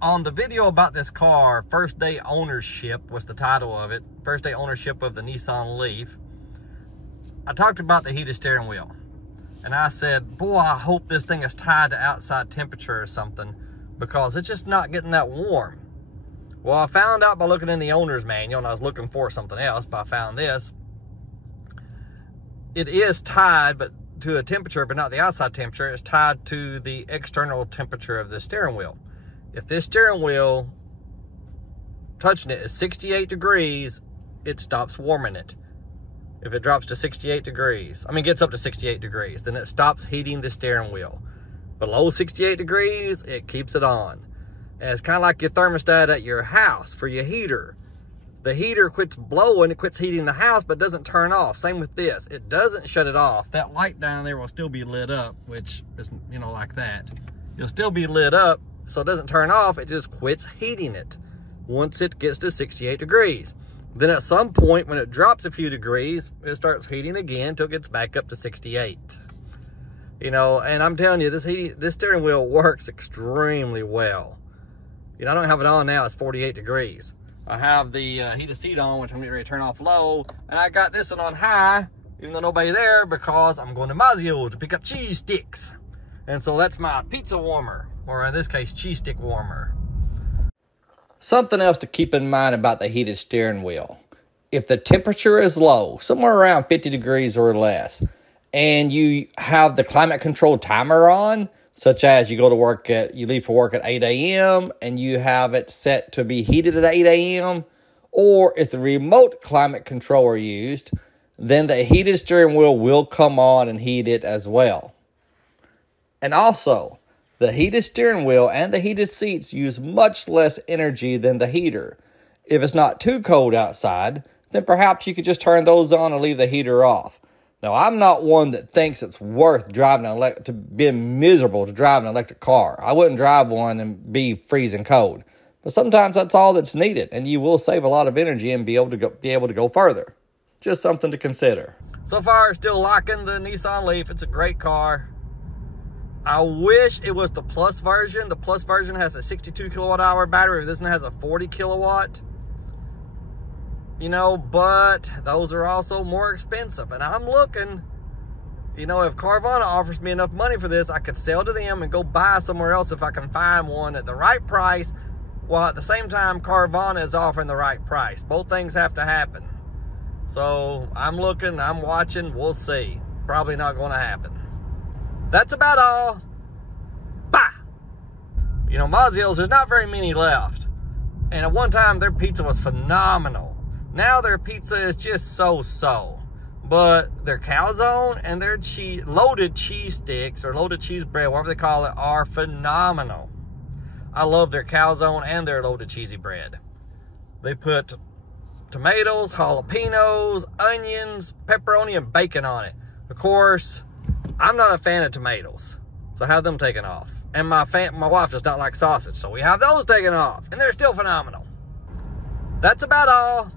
On the video about this car, First Day Ownership was the title of it. First Day Ownership of the Nissan Leaf. I talked about the heated steering wheel. And I said, boy, I hope this thing is tied to outside temperature or something, because it's just not getting that warm. Well, I found out by looking in the owner's manual, and I was looking for something else, but I found this. It is tied to a temperature, but not the outside temperature. It's tied to the external temperature of the steering wheel. If this steering wheel, touching it, is 68 degrees, it stops warming it. If it drops to 68 degrees, gets up to 68 degrees, then it stops heating the steering wheel. Below 68 degrees, it keeps it on. And it's kind of like your thermostat at your house for your heater. The heater quits blowing, it quits heating the house, but doesn't turn off. Same with this. It doesn't shut it off. That light down there will still be lit up, which is, like that. It'll still be lit up, so it doesn't turn off. It just quits heating it once it gets to 68 degrees. Then at some point, when it drops a few degrees, it starts heating again until it gets back up to 68. And I'm telling you, this steering wheel works extremely well. I don't have it on now, it's 48 degrees. I have the heated seat on, which I'm getting ready to turn off low. And I got this one on high, even though nobody's there, because I'm going to Mazzio to pick up cheese sticks. And so that's my pizza warmer, or in this case, cheese stick warmer. Something else to keep in mind about the heated steering wheel. If the temperature is low, somewhere around 50 degrees or less, and you have the climate control timer on, such as you leave for work at 8 a.m. and you have it set to be heated at 8 a.m., or if the remote climate control are used, then the heated steering wheel will come on and heat it as well. And also, the heated steering wheel and the heated seats use much less energy than the heater. If it's not too cold outside, then perhaps you could just turn those on and leave the heater off. Now, I'm not one that thinks it's worth being miserable to drive an electric car. I wouldn't drive one and be freezing cold. But sometimes that's all that's needed, and you will save a lot of energy and be able to go further. Just something to consider. So far, still liking the Nissan Leaf. It's a great car. I wish it was the Plus version. The Plus version has a 62 kilowatt hour battery. This one has a 40 kilowatt. But those are also more expensive. And I'm looking, if Carvana offers me enough money for this, I could sell to them and go buy somewhere else if I can find one at the right price, while at the same time Carvana is offering the right price. Both things have to happen. So I'm looking, I'm watching, we'll see. Probably not going to happen. That's about all. Bye. Mazzio's, there's not very many left. And at one time, their pizza was phenomenal. Now their pizza is just so-so. But their calzone and their loaded cheese sticks, or loaded cheese bread, whatever they call it, are phenomenal. I love their calzone and their loaded cheesy bread. They put tomatoes, jalapenos, onions, pepperoni, and bacon on it. Of course, I'm not a fan of tomatoes, so have them taken off. And my wife does not like sausage, so we have those taken off. And they're still phenomenal. That's about all.